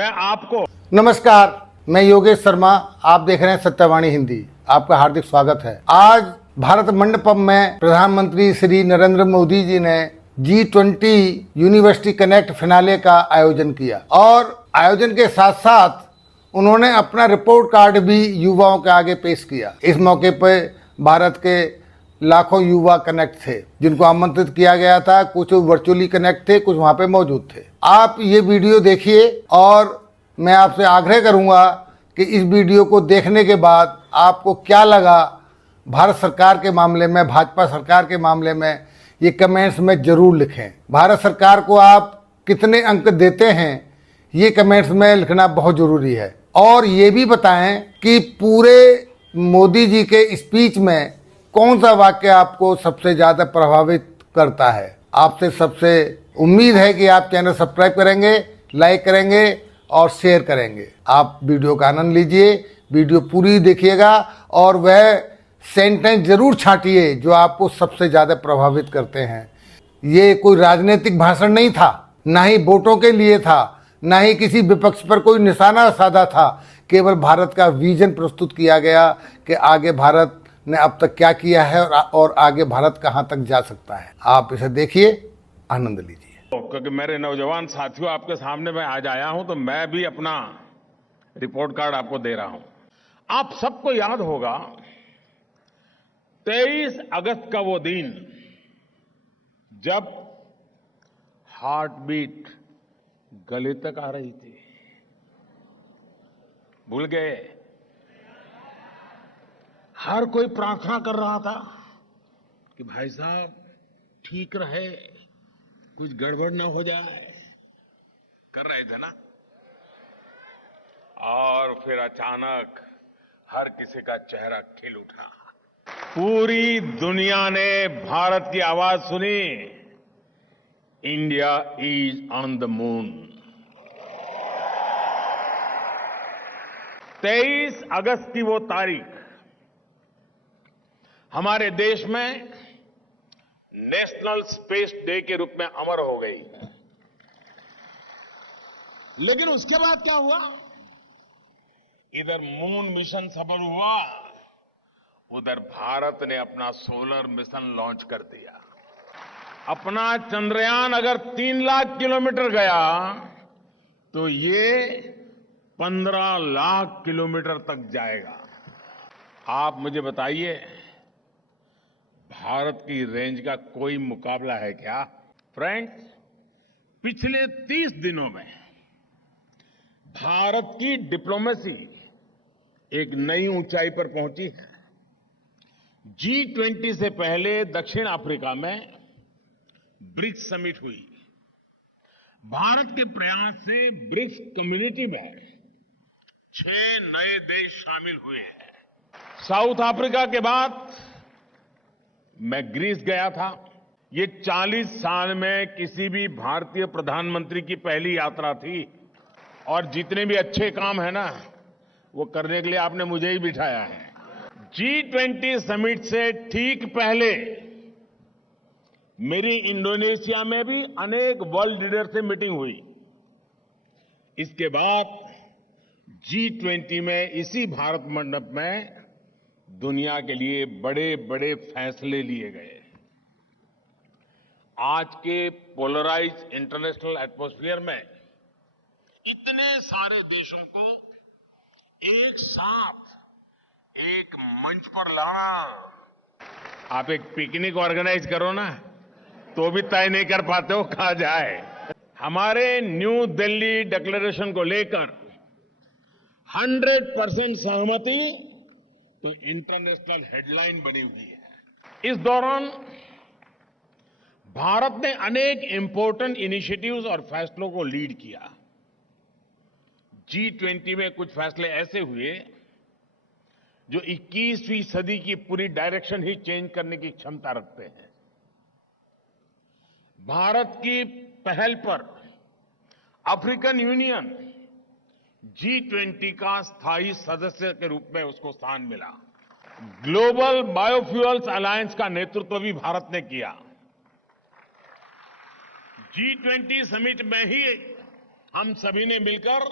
मैं आपको नमस्कार, मैं योगेश शर्मा। आप देख रहे हैं सत्यवाणी हिंदी। आपका हार्दिक स्वागत है। आज भारत मंडपम में प्रधानमंत्री श्री नरेंद्र मोदी जी ने G20 यूनिवर्सिटी कनेक्ट फिनाले का आयोजन किया और आयोजन के साथ साथ उन्होंने अपना रिपोर्ट कार्ड भी युवाओं के आगे पेश किया। इस मौके पर भारत के लाखों युवा कनेक्ट थे जिनको आमंत्रित किया गया था। कुछ वर्चुअली कनेक्ट थे, कुछ वहां पे मौजूद थे। आप ये वीडियो देखिए और मैं आपसे आग्रह करूंगा कि इस वीडियो को देखने के बाद आपको क्या लगा भारत सरकार के मामले में, भाजपा सरकार के मामले में, ये कमेंट्स में जरूर लिखें। भारत सरकार को आप कितने अंक देते हैं ये कमेंट्स में लिखना बहुत जरूरी है। और ये भी बताएं कि पूरे मोदी जी के स्पीच में कौन सा वाक्य आपको सबसे ज्यादा प्रभावित करता है। आपसे सबसे उम्मीद है कि आप चैनल सब्सक्राइब करेंगे, लाइक करेंगे और शेयर करेंगे। आप वीडियो का आनंद लीजिए, वीडियो पूरी देखिएगा और वह सेंटेंस जरूर छांटिए जो आपको सबसे ज्यादा प्रभावित करते हैं। ये कोई राजनीतिक भाषण नहीं था, ना ही वोटों के लिए था, ना ही किसी विपक्ष पर कोई निशाना साधा था। केवल भारत का विजन प्रस्तुत किया गया कि आगे भारत ने अब तक क्या किया है और आगे भारत कहां तक जा सकता है। आप इसे देखिए, आनंद लीजिए। क्योंकि मेरे नौजवान साथियों आपके सामने मैं आज आया हूं तो मैं भी अपना रिपोर्ट कार्ड आपको दे रहा हूं। आप सबको याद होगा 23 अगस्त का वो दिन जब हार्ट बीट गले तक आ रही थी। भूल गए? हर कोई प्रार्थना कर रहा था कि भाई साहब ठीक रहे, कुछ गड़बड़ ना हो जाए। कर रहे थे ना? और फिर अचानक हर किसी का चेहरा खिल उठा। पूरी दुनिया ने भारत की आवाज सुनी, India is on the moon. 23 अगस्त की वो तारीख हमारे देश में नेशनल स्पेस डे के रूप में अमर हो गई। लेकिन उसके बाद क्या हुआ? इधर मून मिशन सफल हुआ, उधर भारत ने अपना सोलर मिशन लॉन्च कर दिया। अपना चंद्रयान अगर 3 लाख किलोमीटर गया तो ये 15 लाख किलोमीटर तक जाएगा। आप मुझे बताइए, भारत की रेंज का कोई मुकाबला है क्या? फ्रेंड्स, पिछले 30 दिनों में भारत की डिप्लोमेसी एक नई ऊंचाई पर पहुंची है। G20 से पहले दक्षिण अफ्रीका में ब्रिक्स समिट हुई। भारत के प्रयास से ब्रिक्स कम्युनिटी में 6 नए देश शामिल हुए हैं। साउथ अफ्रीका के बाद मैं ग्रीस गया था। ये 40 साल में किसी भी भारतीय प्रधानमंत्री की पहली यात्रा थी और जितने भी अच्छे काम है ना, वो करने के लिए आपने मुझे ही बिठाया है। G20 समिट से ठीक पहले मेरी इंडोनेशिया में भी अनेक वर्ल्ड लीडर से मीटिंग हुई। इसके बाद G20 में इसी भारत मंडप में दुनिया के लिए बड़े बड़े फैसले लिए गए। आज के पोलराइज इंटरनेशनल एटमॉस्फेयर में इतने सारे देशों को एक साथ एक मंच पर लाना, आप एक पिकनिक ऑर्गेनाइज करो ना तो भी तय नहीं कर पाते हो कहां जाए। हमारे न्यू दिल्ली डिक्लेरेशन को लेकर 100% सहमति तो इंटरनेशनल हेडलाइन बनी हुई है। इस दौरान भारत ने अनेक इंपॉर्टेंट इनिशिएटिव्स और फैसलों को लीड किया। G20 में कुछ फैसले ऐसे हुए जो 21वीं सदी की पूरी डायरेक्शन ही चेंज करने की क्षमता रखते हैं। भारत की पहल पर अफ्रीकन यूनियन G20 का स्थायी सदस्य के रूप में उसको स्थान मिला। ग्लोबल बायोफ्यूल्स अलायंस का नेतृत्व भी भारत ने किया। G20 समिट में ही हम सभी ने मिलकर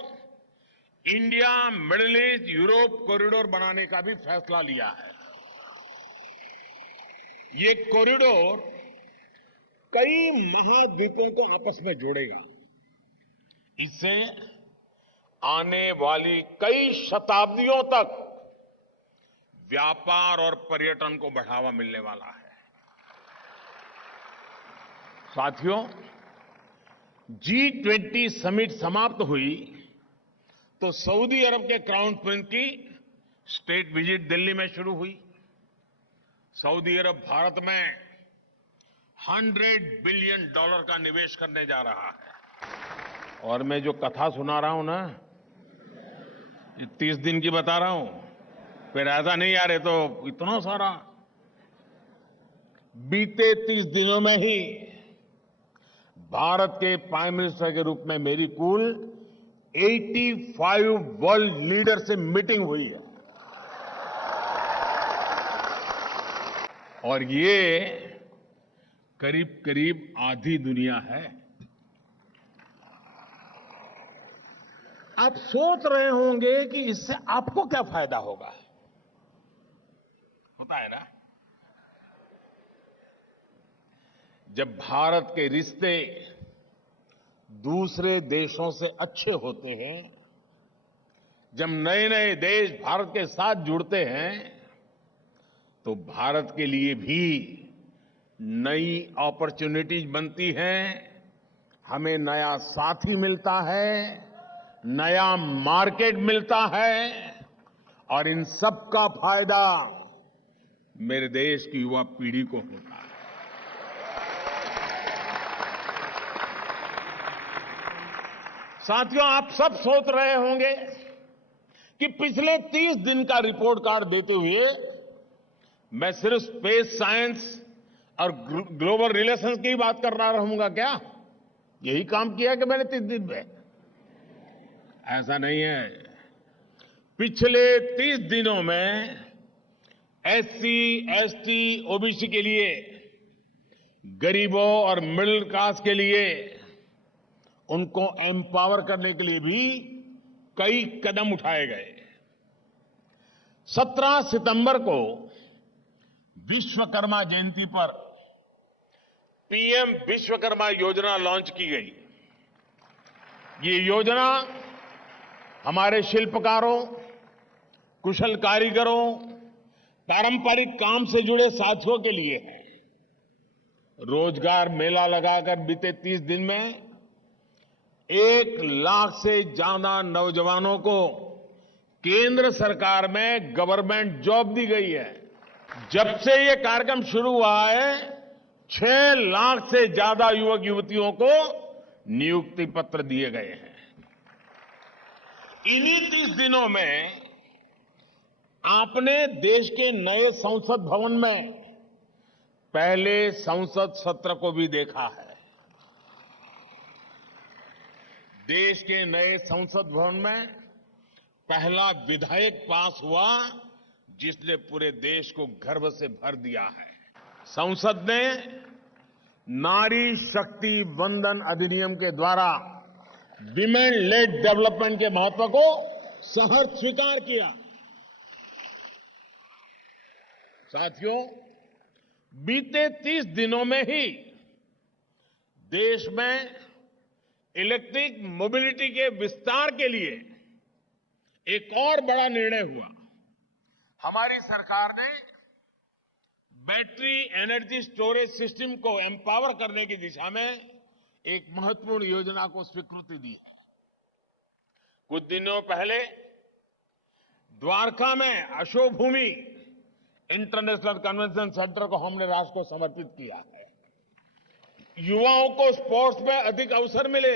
India middle east Europe corridor बनाने का भी फैसला लिया है। ये कॉरिडोर कई महाद्वीपों को आपस में जोड़ेगा। इससे आने वाली कई शताब्दियों तक व्यापार और पर्यटन को बढ़ावा मिलने वाला है। साथियों, G20 समिट समाप्त हुई तो सऊदी अरब के क्राउन प्रिंस की स्टेट विजिट दिल्ली में शुरू हुई। सऊदी अरब भारत में $100 बिलियन का निवेश करने जा रहा है। और मैं जो कथा सुना रहा हूं ना, ये 30 दिन की बता रहा हूं, फिर ऐसा नहीं यार ये तो इतना सारा। बीते 30 दिनों में ही भारत के प्राइम मिनिस्टर के रूप में मेरी कुल 85 वर्ल्ड लीडर से मीटिंग हुई है। और ये करीब करीब आधी दुनिया है। आप सोच रहे होंगे कि इससे आपको क्या फायदा होगा। होता है ना, जब भारत के रिश्ते दूसरे देशों से अच्छे होते हैं, जब नए नए देश भारत के साथ जुड़ते हैं, तो भारत के लिए भी नई अपॉर्चुनिटीज बनती हैं। हमें नया साथी मिलता है, नया मार्केट मिलता है, और इन सब का फायदा मेरे देश की युवा पीढ़ी को होता है। साथियों, आप सब सोच रहे होंगे कि पिछले 30 दिन का रिपोर्ट कार्ड देते हुए मैं सिर्फ स्पेस साइंस और ग्लोबल रिलेशंस की बात कर रहा रहूंगा क्या? यही काम किया कि मैंने 30 दिन में? ऐसा नहीं है। पिछले 30 दिनों में SC, ST, OBC के लिए, गरीबों और मिडिल क्लास के लिए, उनको एम्पावर करने के लिए भी कई कदम उठाए गए। 17 सितंबर को विश्वकर्मा जयंती पर PM विश्वकर्मा योजना लॉन्च की गई। ये योजना हमारे शिल्पकारों, कुशल कारीगरों, पारंपरिक काम से जुड़े साथियों के लिए है। रोजगार मेला लगाकर बीते 30 दिन में 1 लाख से ज्यादा नौजवानों को केंद्र सरकार में गवर्नमेंट जॉब दी गई है। जब से ये कार्यक्रम शुरू हुआ है, 6 लाख से ज्यादा युवक युवतियों को नियुक्ति पत्र दिए गए हैं। इन्हीं 30 दिनों में आपने देश के नए संसद भवन में पहले संसद सत्र को भी देखा है। देश के नए संसद भवन में पहला विधेयक पास हुआ, जिसने पूरे देश को गर्व से भर दिया है। संसद ने नारी शक्ति वंदन अधिनियम के द्वारा विमेन लेड डेवलपमेंट के महत्व को सहर्ष स्वीकार किया। साथियों, बीते 30 दिनों में ही देश में इलेक्ट्रिक मोबिलिटी के विस्तार के लिए एक और बड़ा निर्णय हुआ। हमारी सरकार ने बैटरी एनर्जी स्टोरेज सिस्टम को एम्पावर करने की दिशा में एक महत्वपूर्ण योजना को स्वीकृति दी है। कुछ दिनों पहले द्वारका में अशोक भूमि इंटरनेशनल कन्वेंशन सेंटर को हमने राष्ट्र को समर्पित किया है। युवाओं को स्पोर्ट्स में अधिक अवसर मिले,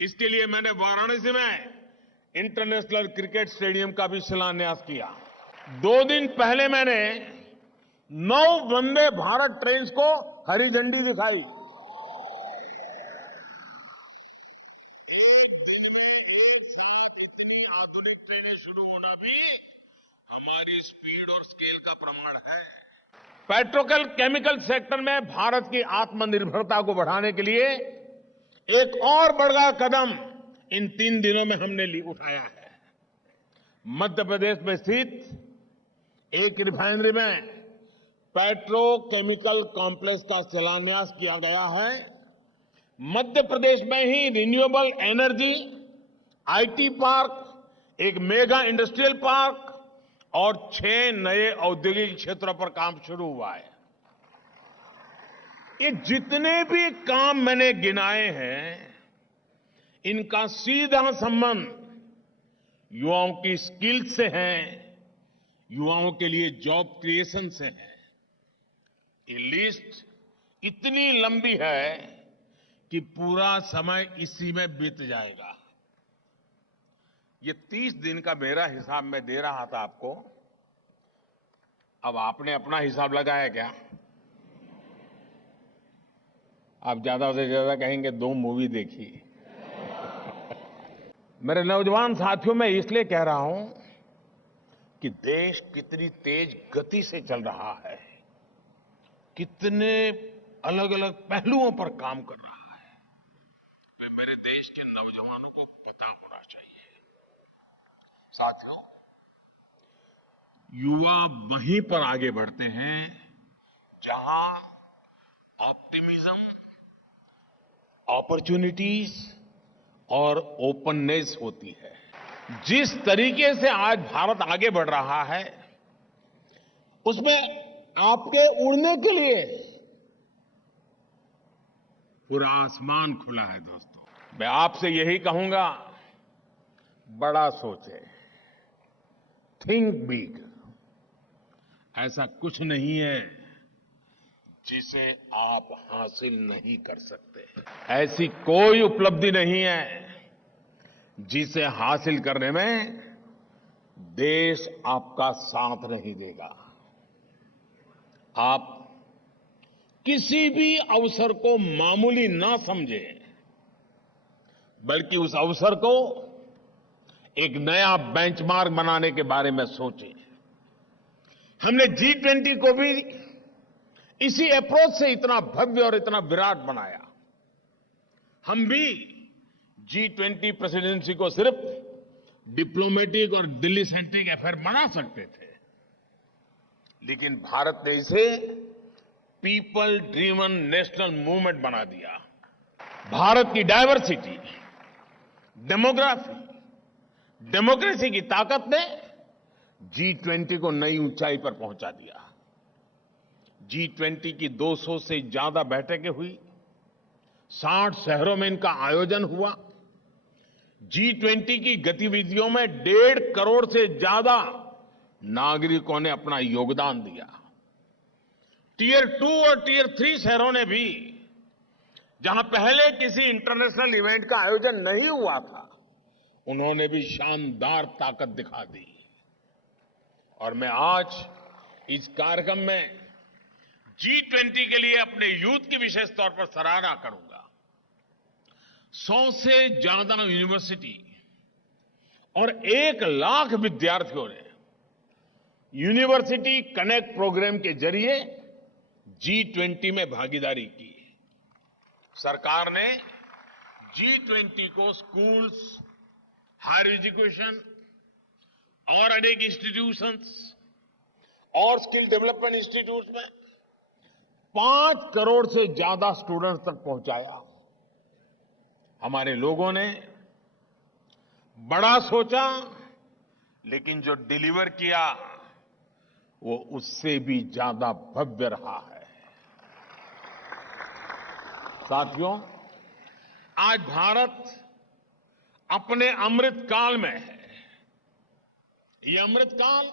इसके लिए मैंने वाराणसी में इंटरनेशनल क्रिकेट स्टेडियम का भी शिलान्यास किया। 2 दिन पहले मैंने 9 वंदे भारत ट्रेन को हरी झंडी दिखाई। एक दिन में एक साथ इतनी आधुनिक ट्रेनें शुरू होना भी हमारी स्पीड और स्केल का प्रमाण है। पेट्रोकेमिकल सेक्टर में भारत की आत्मनिर्भरता को बढ़ाने के लिए एक और बड़ा कदम इन 3 दिनों में हमने उठाया है। मध्य प्रदेश में स्थित एक रिफाइनरी में पेट्रोकेमिकल कॉम्प्लेक्स का शिलान्यास किया गया है। मध्य प्रदेश में ही रिन्यूएबल एनर्जी, आईटी पार्क, एक मेगा इंडस्ट्रियल पार्क और 6 नए औद्योगिक क्षेत्रों पर काम शुरू हुआ है। ये जितने भी काम मैंने गिनाए हैं, इनका सीधा संबंध युवाओं की स्किल से है, युवाओं के लिए जॉब क्रिएशन से है। ये लिस्ट इतनी लंबी है कि पूरा समय इसी में बीत जाएगा। ये 30 दिन का मेरा हिसाब मैं दे रहा था आपको। अब आपने अपना हिसाब लगाया क्या? आप ज्यादा से ज्यादा कहेंगे 2 मूवी देखी। मेरे नौजवान साथियों, मैं इसलिए कह रहा हूं कि देश कितनी तेज गति से चल रहा है, कितने अलग अलग पहलुओं पर काम कर रहा है, वे मेरे देश के नौजवानों को पता होना चाहिए। साथियों, युवा वहीं पर आगे बढ़ते हैं जहां ऑप्टिमिज्म, अपॉर्चुनिटीज और ओपननेस होती है। जिस तरीके से आज भारत आगे बढ़ रहा है, उसमें आपके उड़ने के लिए पूरा आसमान खुला है। दोस्तों, मैं आपसे यही कहूंगा, बड़ा सोचें, थिंक बिग। ऐसा कुछ नहीं है जिसे आप हासिल नहीं कर सकते। ऐसी कोई उपलब्धि नहीं है जिसे हासिल करने में देश आपका साथ नहीं देगा। आप किसी भी अवसर को मामूली ना समझें, बल्कि उस अवसर को एक नया बेंचमार्क बनाने के बारे में सोचें। हमने G20 को भी इसी अप्रोच से इतना भव्य और इतना विराट बनाया। हम भी G20 प्रेसिडेंसी को सिर्फ डिप्लोमेटिक और दिल्ली सेंट्रिक अफेयर बना सकते थे, लेकिन भारत ने इसे पीपल ड्रिवन नेशनल मूवमेंट बना दिया। भारत की डायवर्सिटी, डेमोग्राफी, डेमोक्रेसी की ताकत ने G20 को नई ऊंचाई पर पहुंचा दिया। G20 की 200 से ज्यादा बैठकें हुई, 60 शहरों में इनका आयोजन हुआ। G20 की गतिविधियों में 1.5 करोड़ से ज्यादा नागरिकों ने अपना योगदान दिया। टियर 2 और टियर 3 शहरों ने भी, जहां पहले किसी इंटरनेशनल इवेंट का आयोजन नहीं हुआ था, उन्होंने भी शानदार ताकत दिखा दी। और मैं आज इस कार्यक्रम में G20 के लिए अपने यूथ की विशेष तौर पर सराहना करूंगा। 100 से ज्यादा यूनिवर्सिटी और 1 लाख विद्यार्थियों ने यूनिवर्सिटी कनेक्ट प्रोग्राम के जरिए G20 में भागीदारी की। सरकार ने G20 को स्कूल्स, हायर एजुकेशन और अनेक इंस्टीट्यूशंस और स्किल डेवलपमेंट इंस्टीट्यूट में 5 करोड़ से ज्यादा स्टूडेंट्स तक पहुंचाया। हमारे लोगों ने बड़ा सोचा, लेकिन जो डिलीवर किया वो उससे भी ज्यादा भव्य रहा है। साथियों, आज भारत अपने अमृत काल में है। ये अमृत काल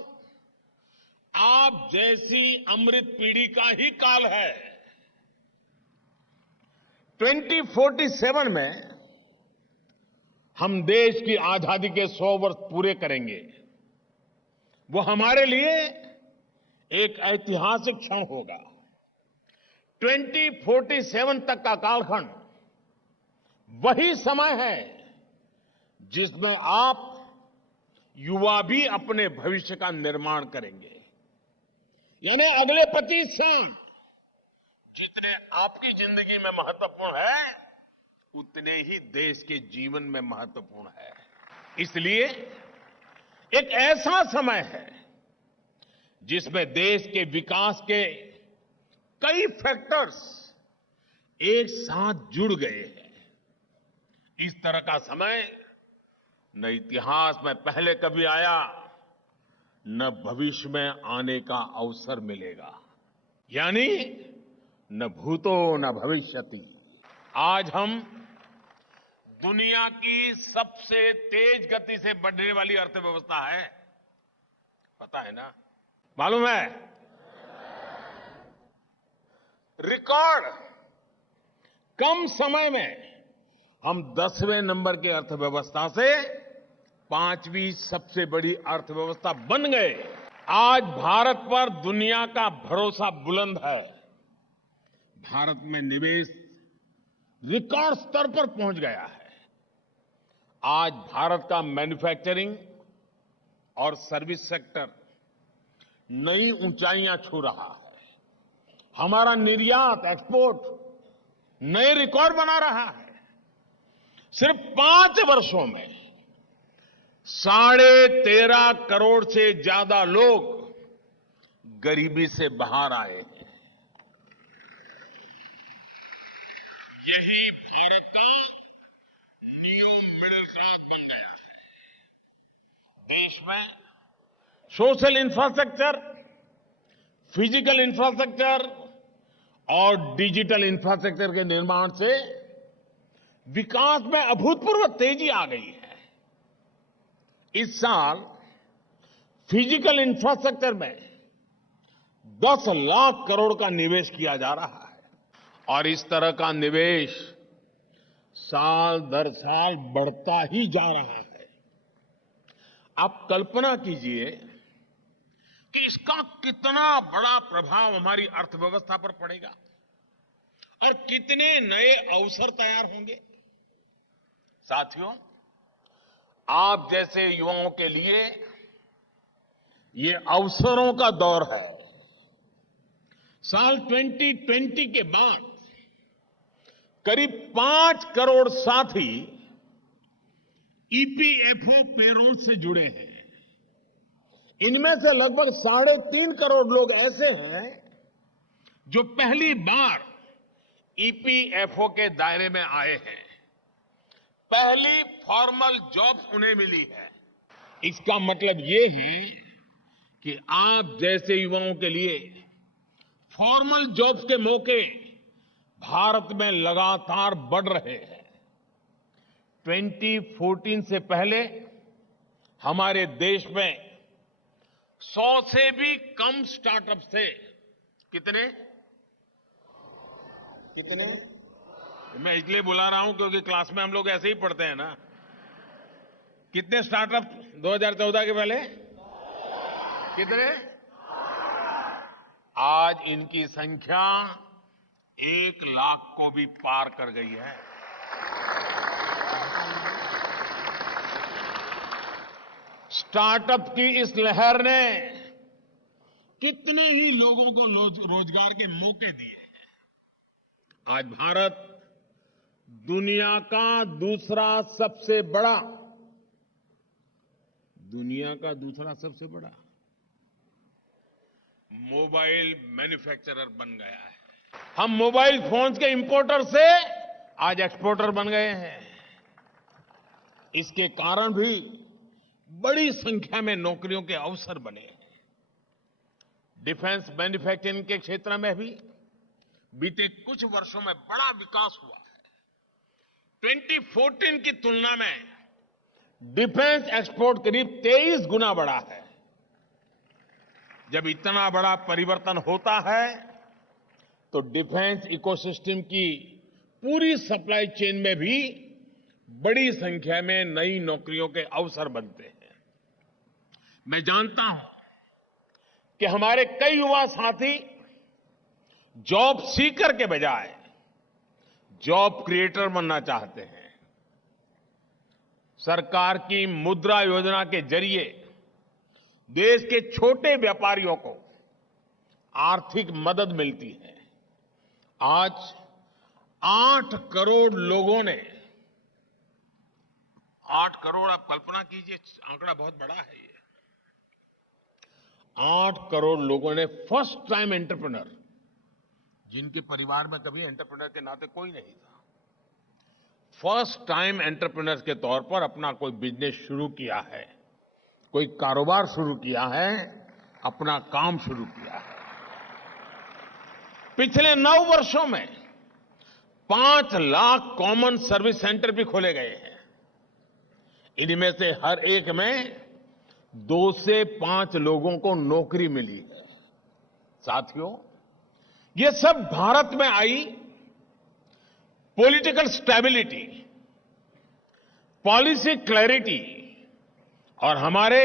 आप जैसी अमृत पीढ़ी का ही काल है। 2047 में हम देश की आजादी के 100 वर्ष पूरे करेंगे। वो हमारे लिए एक ऐतिहासिक क्षण होगा। 2047 तक का कालखंड वही समय है जिसमें आप युवा भी अपने भविष्य का निर्माण करेंगे। यानी अगले 25 साल जितने आपकी जिंदगी में महत्वपूर्ण है, उतने ही देश के जीवन में महत्वपूर्ण है। इसलिए एक ऐसा समय है जिसमें देश के विकास के कई फैक्टर्स एक साथ जुड़ गए हैं। इस तरह का समय न इतिहास में पहले कभी आया, न भविष्य में आने का अवसर मिलेगा। यानी न भूतो न भविष्यति। आज हम दुनिया की सबसे तेज गति से बढ़ने वाली अर्थव्यवस्था है, पता है ना? मालूम है? रिकॉर्ड कम समय में हम 10वें नंबर की अर्थव्यवस्था से 5वीं सबसे बड़ी अर्थव्यवस्था बन गए। आज भारत पर दुनिया का भरोसा बुलंद है। भारत में निवेश रिकॉर्ड स्तर पर पहुंच गया है। आज भारत का मैन्युफैक्चरिंग और सर्विस सेक्टर नई ऊंचाइयां छू रहा है। हमारा निर्यात, एक्सपोर्ट नए रिकॉर्ड बना रहा है। सिर्फ 5 वर्षों में 13.5 करोड़ से ज्यादा लोग गरीबी से बाहर आए हैं। यही भारत का न्यू मिडिल क्लास बन गया है। देश में सोशल इंफ्रास्ट्रक्चर, फिजिकल इंफ्रास्ट्रक्चर और डिजिटल इंफ्रास्ट्रक्चर के निर्माण से विकास में अभूतपूर्व तेजी आ गई है। इस साल फिजिकल इंफ्रास्ट्रक्चर में 10 लाख करोड़ का निवेश किया जा रहा है और इस तरह का निवेश साल दर साल बढ़ता ही जा रहा है। आप कल्पना कीजिए कि इसका कितना बड़ा प्रभाव हमारी अर्थव्यवस्था पर पड़ेगा और कितने नए अवसर तैयार होंगे। साथियों, आप जैसे युवाओं के लिए ये अवसरों का दौर है। साल 2020 के बाद करीब 5 करोड़ साथी ईपीएफओ पेरोल से जुड़े हैं। इनमें से लगभग 3.5 करोड़ लोग ऐसे हैं जो पहली बार ईपीएफओ के दायरे में आए हैं। पहली फॉर्मल जॉब उन्हें मिली है। इसका मतलब ये है कि आप जैसे युवाओं के लिए फॉर्मल जॉब्स के मौके भारत में लगातार बढ़ रहे हैं। 2014 से पहले हमारे देश में 100 से भी कम स्टार्टअप्स थे। कितने? मैं इसलिए बुला रहा हूं क्योंकि क्लास में हम लोग ऐसे ही पढ़ते हैं ना। कितने स्टार्टअप 2014 के पहले? कितने? आज इनकी संख्या 1 लाख को भी पार कर गई है। स्टार्टअप की इस लहर ने कितने ही लोगों को रोजगार के मौके दिए हैं। आज भारत दुनिया का दूसरा सबसे बड़ा मोबाइल मैन्युफैक्चरर बन गया है। हम मोबाइल फोन्स के इंपोर्टर से आज एक्सपोर्टर बन गए हैं। इसके कारण भी बड़ी संख्या में नौकरियों के अवसर बने हैं। डिफेंस मैन्युफैक्चरिंग के क्षेत्र में भी बीते कुछ वर्षों में बड़ा विकास हुआ है। 2014 की तुलना में डिफेंस एक्सपोर्ट करीब 23 गुना बढ़ा है। जब इतना बड़ा परिवर्तन होता है तो डिफेंस इकोसिस्टम की पूरी सप्लाई चेन में भी बड़ी संख्या में नई नौकरियों के अवसर बनते हैं। मैं जानता हूं कि हमारे कई युवा साथी जॉब सीकर के बजाय जॉब क्रिएटर बनना चाहते हैं। सरकार की मुद्रा योजना के जरिए देश के छोटे व्यापारियों को आर्थिक मदद मिलती है। आज 8 करोड़ लोगों ने 8 करोड़, आप कल्पना कीजिए, आंकड़ा बहुत बड़ा है ये। 8 करोड़ लोगों ने फर्स्ट टाइम एंटरप्रेन्योर, जिनके परिवार में कभी एंटरप्रेन्योर के नाते कोई नहीं था, फर्स्ट टाइम एंटरप्रेन्योर के तौर पर अपना कोई बिजनेस शुरू किया है, कोई कारोबार शुरू किया है, अपना काम शुरू किया है। पिछले 9 वर्षों में 5 लाख कॉमन सर्विस सेंटर भी खोले गए हैं। इनमें से हर एक में 2 से 5 लोगों को नौकरी मिली है। साथियों, ये सब भारत में आई पॉलिटिकल स्टेबिलिटी, पॉलिसी क्लैरिटी और हमारे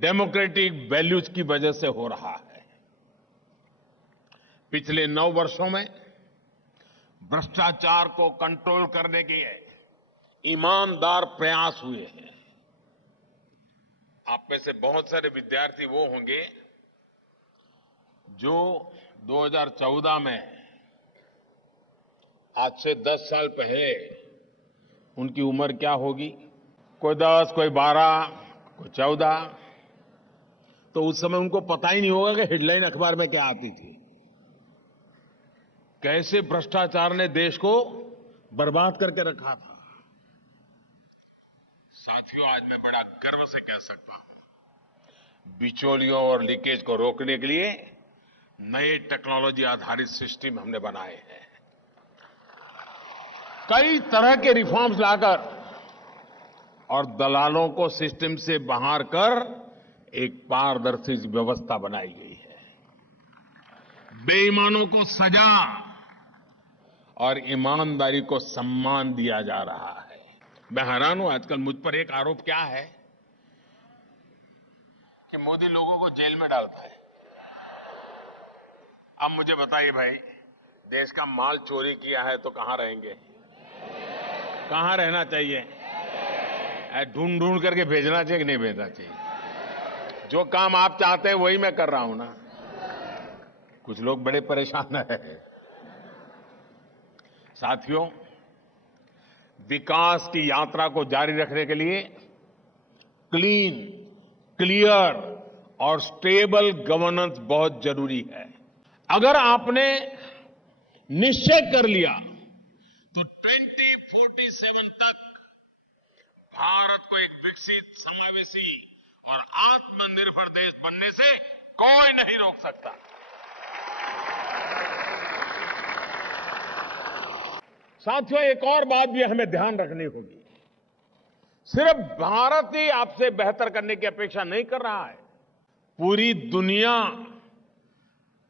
डेमोक्रेटिक वैल्यूज की वजह से हो रहा है। पिछले 9 वर्षों में भ्रष्टाचार को कंट्रोल करने के ईमानदार प्रयास हुए हैं। आप में से बहुत सारे विद्यार्थी वो होंगे जो 2014 में, आज से 10 साल पहले, उनकी उम्र क्या होगी, कोई 10, कोई 12, कोई 14, तो उस समय उनको पता ही नहीं होगा कि हेडलाइन अखबार में क्या आती थी, कैसे भ्रष्टाचार ने देश को बर्बाद करके रखा था। साथियों, आज मैं बड़ा गर्व से कह सकता हूं, बिचौलियों और लीकेज को रोकने के लिए नए टेक्नोलॉजी आधारित सिस्टम हमने बनाए हैं। कई तरह के रिफॉर्म्स लाकर और दलालों को सिस्टम से बाहर कर एक पारदर्शी व्यवस्था बनाई गई है। बेईमानों को सजा और ईमानदारी को सम्मान दिया जा रहा है। मैं हैरान हूं, आजकल मुझ पर एक आरोप क्या है कि मोदी लोगों को जेल में डालता है। अब मुझे बताइए भाई, देश का माल चोरी किया है तो कहां रहेंगे, कहां रहना चाहिए? ढूंढ ढूंढ करके भेजना चाहिए कि नहीं भेजना चाहिए? जो काम आप चाहते हैं वही मैं कर रहा हूं ना। कुछ लोग बड़े परेशान हैं। साथियों, विकास की यात्रा को जारी रखने के लिए क्लीन, क्लियर और स्टेबल गवर्नेंस बहुत जरूरी है। अगर आपने निश्चय कर लिया तो 2047 तक भारत को एक विकसित, समावेशी और आत्मनिर्भर देश बनने से कोई नहीं रोक सकता। साथियों, एक और बात भी हमें ध्यान रखनी होगी। सिर्फ भारत ही आपसे बेहतर करने की अपेक्षा नहीं कर रहा है, पूरी दुनिया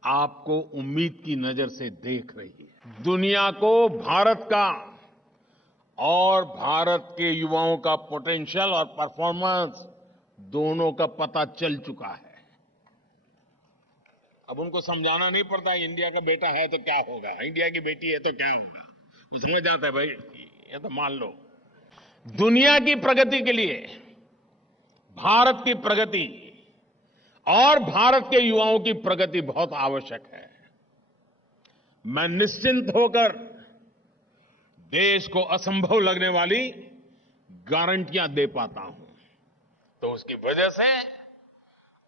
आपको उम्मीद की नजर से देख रही है। दुनिया को भारत का और भारत के युवाओं का पोटेंशियल और परफॉर्मेंस दोनों का पता चल चुका है। अब उनको समझाना नहीं पड़ता, इंडिया का बेटा है तो क्या होगा, इंडिया की बेटी है तो क्या होगा, वो समझ जाता है भाई, ये तो मान लो। दुनिया की प्रगति के लिए भारत की प्रगति और भारत के युवाओं की प्रगति बहुत आवश्यक है। मैं निश्चिंत होकर देश को असंभव लगने वाली गारंटियां दे पाता हूं, तो उसकी वजह से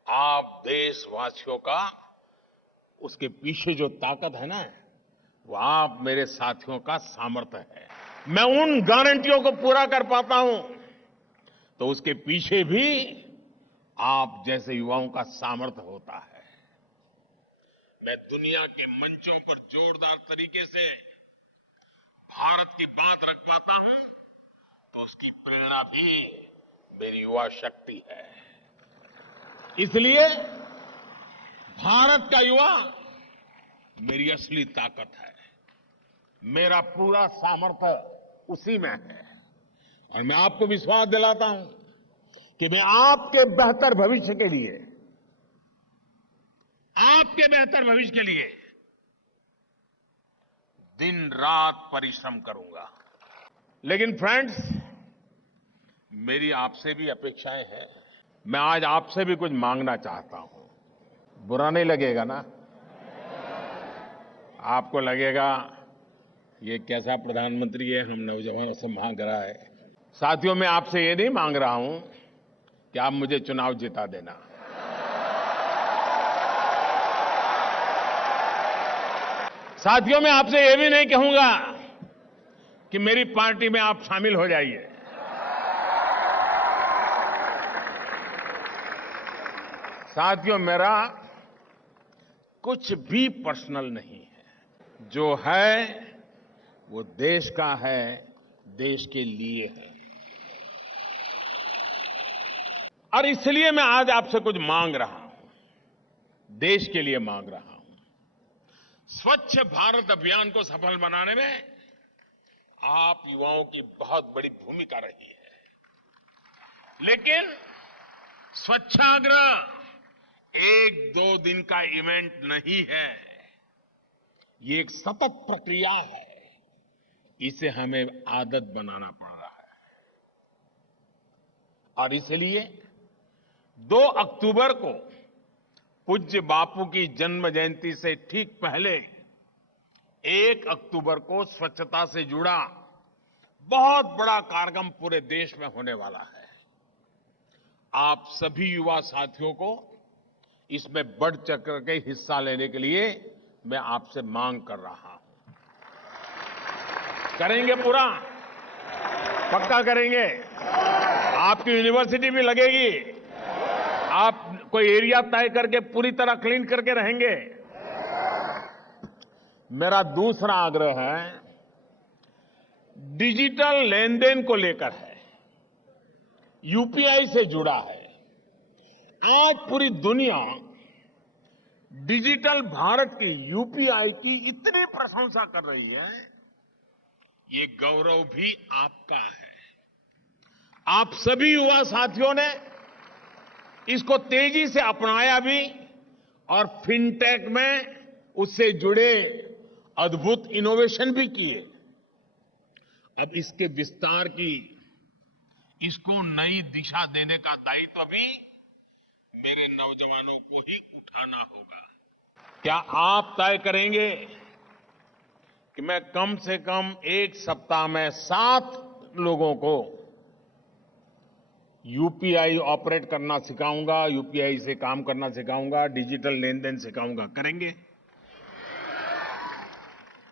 आप देशवासियों का, उसके पीछे जो ताकत है ना, वो आप मेरे साथियों का सामर्थ्य है। मैं उन गारंटियों को पूरा कर पाता हूं तो उसके पीछे भी आप जैसे युवाओं का सामर्थ्य होता है। मैं दुनिया के मंचों पर जोरदार तरीके से भारत की बात रख पाता हूं तो उसकी प्रेरणा भी मेरी युवा शक्ति है। इसलिए भारत का युवा मेरी असली ताकत है, मेरा पूरा सामर्थ्य उसी में है। और मैं आपको विश्वास दिलाता हूं कि मैं आपके बेहतर भविष्य के लिए, आपके बेहतर भविष्य के लिए दिन रात परिश्रम करूंगा। लेकिन फ्रेंड्स, मेरी आपसे भी अपेक्षाएं हैं। मैं आज आपसे भी कुछ मांगना चाहता हूं, बुरा नहीं लगेगा ना? आपको लगेगा ये कैसा प्रधानमंत्री है, हम नौजवानों से मांग रहा है। साथियों, मैं आपसे ये नहीं मांग रहा हूं कि आप मुझे चुनाव जिता देना। साथियों, मैं आपसे ये भी नहीं कहूंगा कि मेरी पार्टी में आप शामिल हो जाइए। साथियों, मेरा कुछ भी पर्सनल नहीं है। जो है वो देश का है, देश के लिए है। और इसलिए मैं आज आपसे कुछ मांग रहा हूं, देश के लिए मांग रहा हूं। स्वच्छ भारत अभियान को सफल बनाने में आप युवाओं की बहुत बड़ी भूमिका रही है। लेकिन स्वच्छाग्रह एक दो दिन का इवेंट नहीं है, ये एक सतत प्रक्रिया है। इसे हमें आदत बनाना पड़ रहा है। और इसलिए 2 अक्टूबर को पूज्य बापू की जन्म जयंती से ठीक पहले 1 अक्टूबर को स्वच्छता से जुड़ा बहुत बड़ा कार्यक्रम पूरे देश में होने वाला है। आप सभी युवा साथियों को इसमें बढ़ चढ़ के हिस्सा लेने के लिए मैं आपसे मांग कर रहा हूं। करेंगे पूरा? पक्का करेंगे? आपकी यूनिवर्सिटी भी लगेगी? आप कोई एरिया तय करके पूरी तरह क्लीन करके रहेंगे? मेरा दूसरा आग्रह है, डिजिटल लेन देन को लेकर है, यूपीआई से जुड़ा है। आज पूरी दुनिया डिजिटल भारत की, यूपीआई की इतनी प्रशंसा कर रही है, ये गौरव भी आपका है। आप सभी युवा साथियों ने इसको तेजी से अपनाया भी और फिनटेक में उससे जुड़े अद्भुत इनोवेशन भी किए। अब इसके विस्तार की, इसको नई दिशा देने का दायित्व भी मेरे नौजवानों को ही उठाना होगा। क्या आप तय करेंगे कि मैं कम से कम 1 सप्ताह में 7 लोगों को यूपीआई ऑपरेट करना सिखाऊंगा, यूपीआई से काम करना सिखाऊंगा, डिजिटल लेन देन सिखाऊंगा? करेंगे?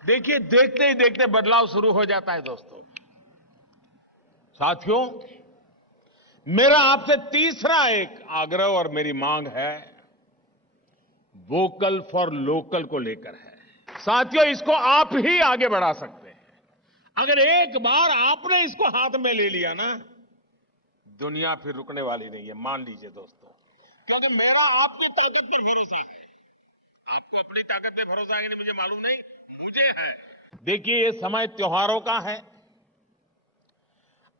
देखिए, देखते ही देखते बदलाव शुरू हो जाता है दोस्तों। साथियों, मेरा आपसे तीसरा एक आग्रह और मेरी मांग है, वोकल फॉर लोकल को लेकर है। साथियों, इसको आप ही आगे बढ़ा सकते हैं। अगर एक बार आपने इसको हाथ में ले लिया ना, दुनिया फिर रुकने वाली नहीं है, मान लीजिए दोस्तों। क्योंकि मेरा आपकी ताकत पे भरोसा है। आपको अपनी ताकत पे भरोसा है कि नहीं मुझे मालूम नहीं, मुझे है। देखिए, ये समय त्योहारों का है।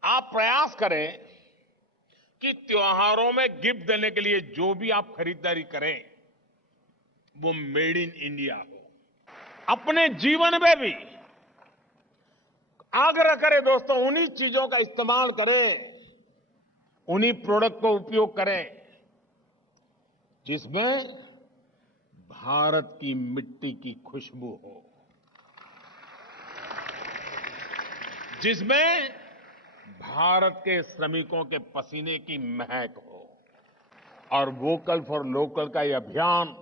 आप प्रयास करें कि त्योहारों में गिफ्ट देने के लिए जो भी आप खरीदारी करें, वो मेड इन इंडिया हो। अपने जीवन में भी आग्रह करें दोस्तों, उन्हीं चीजों का इस्तेमाल करें, उन्हीं प्रोडक्ट को उपयोग करें जिसमें भारत की मिट्टी की खुशबू हो, जिसमें भारत के श्रमिकों के पसीने की महक हो। और वोकल फॉर लोकल का यह अभियान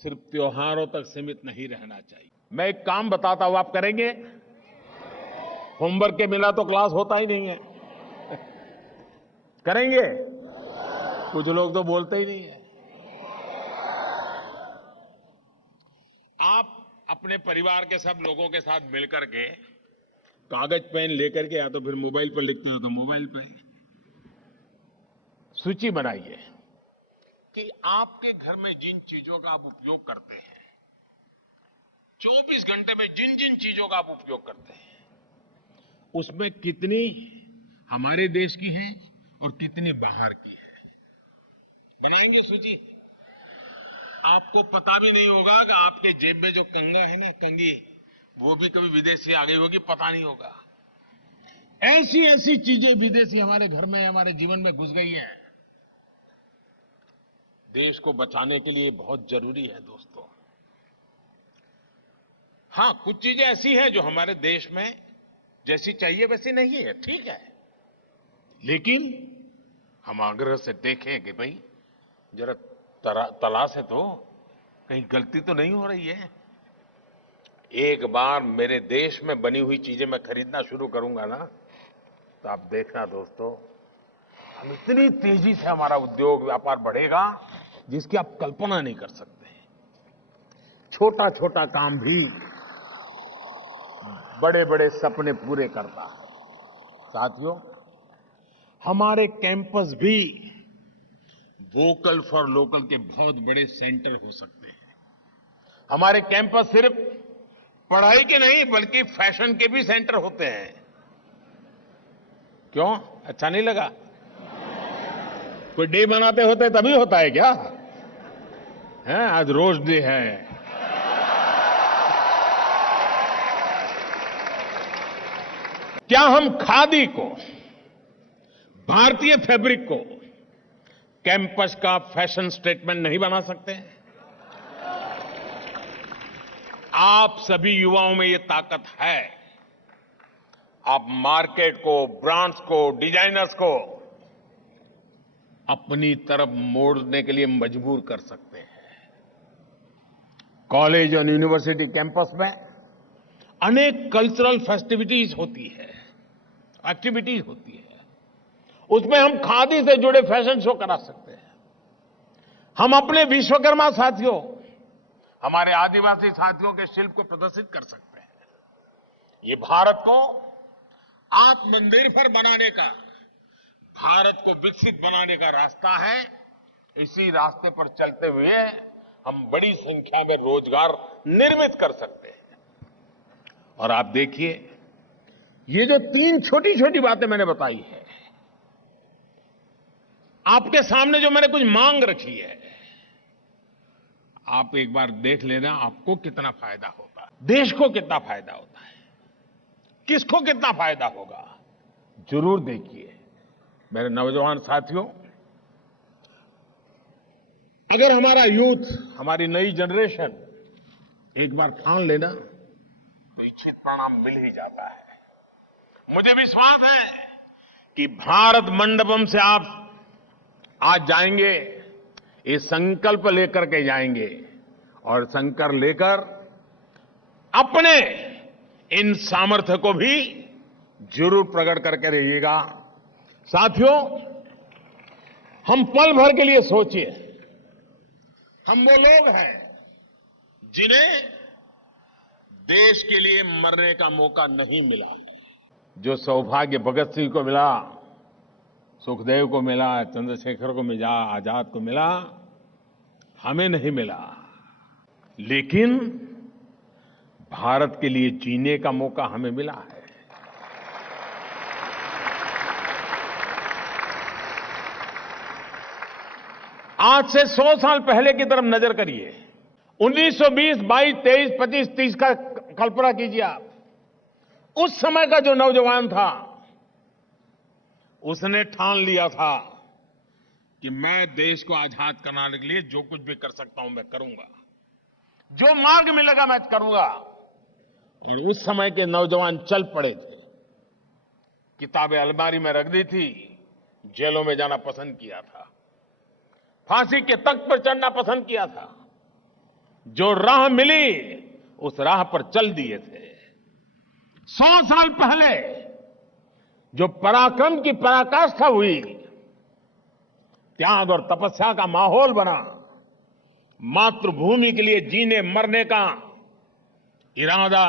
सिर्फ त्योहारों तक सीमित नहीं रहना चाहिए। मैं एक काम बताता हूं, आप करेंगे? होमवर्क के बिना तो क्लास होता ही नहीं है। करेंगे? कुछ लोग तो बोलते ही नहीं है। आप अपने परिवार के सब लोगों के साथ मिलकर के कागज पेन लेकर के, या तो फिर मोबाइल पर लिखते हो तो मोबाइल पर सूची बनाइए कि आपके घर में जिन चीजों का आप उपयोग करते हैं, 24 घंटे में जिन जिन चीजों का आप उपयोग करते हैं, उसमें कितनी हमारे देश की है और कितनी बाहर की है। बनाएंगे सूची। आपको पता भी नहीं होगा कि आपके जेब में जो कंगा है ना, कंगी, वो भी कभी विदेश से आ गई होगी, पता नहीं होगा। ऐसी ऐसी चीजें विदेशी हमारे घर में, हमारे जीवन में घुस गई हैं। देश को बचाने के लिए बहुत जरूरी है दोस्तों। हां, कुछ चीजें ऐसी हैं जो हमारे देश में जैसी चाहिए वैसी नहीं है, ठीक है। लेकिन हम आग्रह से देखें कि भाई जरा तलाश है तो कहीं गलती तो नहीं हो रही है। एक बार मेरे देश में बनी हुई चीजें मैं खरीदना शुरू करूंगा ना, तो आप देखना दोस्तों, हम इतनी तेजी से हमारा उद्योग व्यापार बढ़ेगा जिसकी आप कल्पना नहीं कर सकते। छोटा छोटा काम भी बड़े बड़े सपने पूरे करता है। साथियों, हमारे कैंपस भी वोकल फॉर लोकल के बहुत बड़े सेंटर हो सकते हैं। हमारे कैंपस सिर्फ पढ़ाई के नहीं बल्कि फैशन के भी सेंटर होते हैं। क्यों? अच्छा नहीं लगा? कोई डे बनाते होते तभी होता है क्या? है, आज रोज डे है। क्या हम खादी को, भारतीय फैब्रिक को कैंपस का फैशन स्टेटमेंट नहीं बना सकते? आप सभी युवाओं में ये ताकत है। आप मार्केट को, ब्रांड्स को, डिजाइनर्स को अपनी तरफ मोड़ने के लिए मजबूर कर सकते हैं। कॉलेज और यूनिवर्सिटी कैंपस में अनेक कल्चरल फेस्टिविटीज होती है, एक्टिविटीज होती है। उसमें हम खादी से जुड़े फैशन शो करा सकते हैं। हम अपने विश्वकर्मा साथियों, हमारे आदिवासी साथियों के शिल्प को प्रदर्शित कर सकते हैं। ये भारत को आत्मनिर्भर बनाने का, भारत को विकसित बनाने का रास्ता है। इसी रास्ते पर चलते हुए हम बड़ी संख्या में रोजगार निर्मित कर सकते हैं। और आप देखिए, ये जो 3 छोटी छोटी बातें मैंने बताई है, आपके सामने जो मैंने कुछ मांग रखी है, आप एक बार देख लेना, आपको कितना फायदा होगा, देश को कितना फायदा होता है, किसको कितना फायदा होगा, जरूर देखिए। मेरे नौजवान साथियों, अगर हमारा यूथ, हमारी नई जनरेशन एक बार ठान लेना तो इच्छित परिणाम मिल ही जाता है। मुझे विश्वास है कि भारत मंडपम से आप आज जाएंगे, ये संकल्प लेकर के जाएंगे और संकल्प लेकर अपने इन सामर्थ्य को भी जरूर प्रकट करके रहिएगा। साथियों, हम पल भर के लिए सोचिए, हम वो लोग हैं जिन्हें देश के लिए मरने का मौका नहीं मिला है। जो सौभाग्य भगत सिंह को मिला, सुखदेव को मिला, चंद्रशेखर को मिला, आजाद को मिला, हमें नहीं मिला। लेकिन भारत के लिए जीने का मौका हमें मिला है। आज से 100 साल पहले की तरफ नजर करिए। 1920, 22, 23, 25, 30 का कल्पना कीजिए आप। उस समय का जो नौजवान था, उसने ठान लिया था कि मैं देश को आजाद कराने के लिए जो कुछ भी कर सकता हूं मैं करूंगा, जो मार्ग मिलेगा मैं करूंगा। और उस समय के नौजवान चल पड़े थे, किताबें अलमारी में रख दी थी, जेलों में जाना पसंद किया था, फांसी के तख्त पर चढ़ना पसंद किया था। जो राह मिली उस राह पर चल दिए थे। 100 साल पहले जो पराक्रम की पराकाष्ठा हुई, त्याग और तपस्या का माहौल बना, मातृभूमि के लिए जीने मरने का इरादा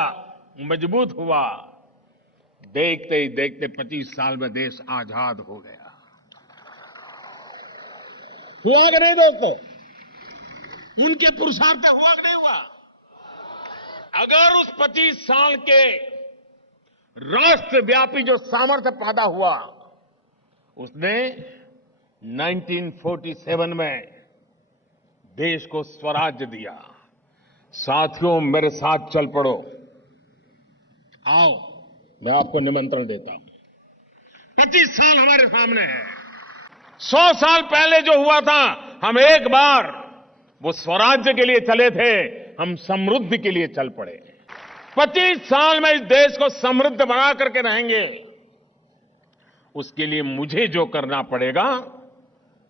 मजबूत हुआ, देखते ही देखते 25 साल में देश आजाद हो गया। हुआ कि नहीं दोस्तों? उनके पुरुषार्थ हुआ कि नहीं हुआ? अगर उस 25 साल के राष्ट्रव्यापी जो सामर्थ्य पैदा हुआ, उसने 1947 में देश को स्वराज्य दिया। साथियों, मेरे साथ चल पड़ो, आओ, मैं आपको निमंत्रण देता हूं। 25 साल हमारे सामने है। 100 साल पहले जो हुआ था, हम एक बार वो स्वराज्य के लिए चले थे, हम समृद्धि के लिए चल पड़े। 25 साल में इस देश को समृद्ध बना करके रहेंगे। उसके लिए मुझे जो करना पड़ेगा,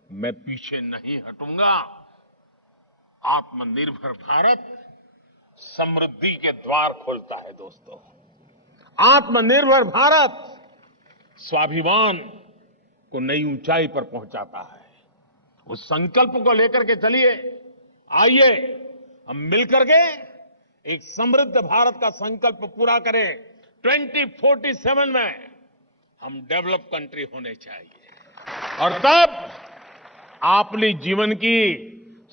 मैं पीछे नहीं हटूंगा। आत्मनिर्भर भारत समृद्धि के द्वार खोलता है दोस्तों। आत्मनिर्भर भारत स्वाभिमान को नई ऊंचाई पर पहुंचाता है। उस संकल्प को लेकर के चलिए, आइए हम मिलकर के एक समृद्ध भारत का संकल्प पूरा करें। 2047 में हम डेवलप कंट्री होने चाहिए और तब आप अपने जीवन की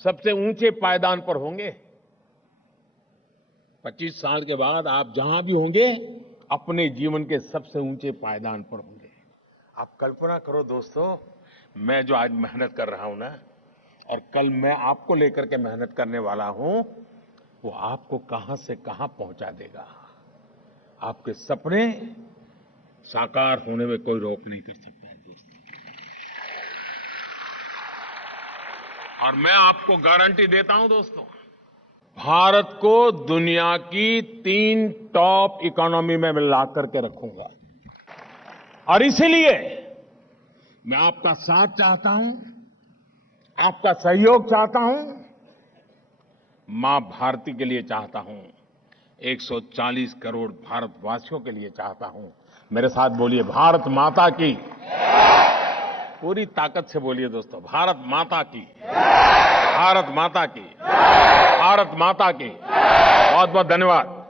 सबसे ऊंचे पायदान पर होंगे। 25 साल के बाद आप जहां भी होंगे अपने जीवन के सबसे ऊंचे पायदान पर होंगे। आप कल्पना करो दोस्तों, मैं जो आज मेहनत कर रहा हूं ना, और कल मैं आपको लेकर के मेहनत करने वाला हूं, वो आपको कहां से कहां पहुंचा देगा। आपके सपने साकार होने में कोई रोक नहीं कर सकता है दोस्तों। और मैं आपको गारंटी देता हूं दोस्तों, भारत को दुनिया की 3 टॉप इकोनॉमी में मैं ला करके रखूंगा। और इसीलिए मैं आपका साथ चाहता हूं, आपका सहयोग चाहता हूं, मां भारती के लिए चाहता हूं, 140 करोड़ भारतवासियों के लिए चाहता हूं। मेरे साथ बोलिए, भारत माता की। पूरी ताकत से बोलिए दोस्तों, भारत माता की, भारत माता की, भारत माता की। बहुत बहुत धन्यवाद।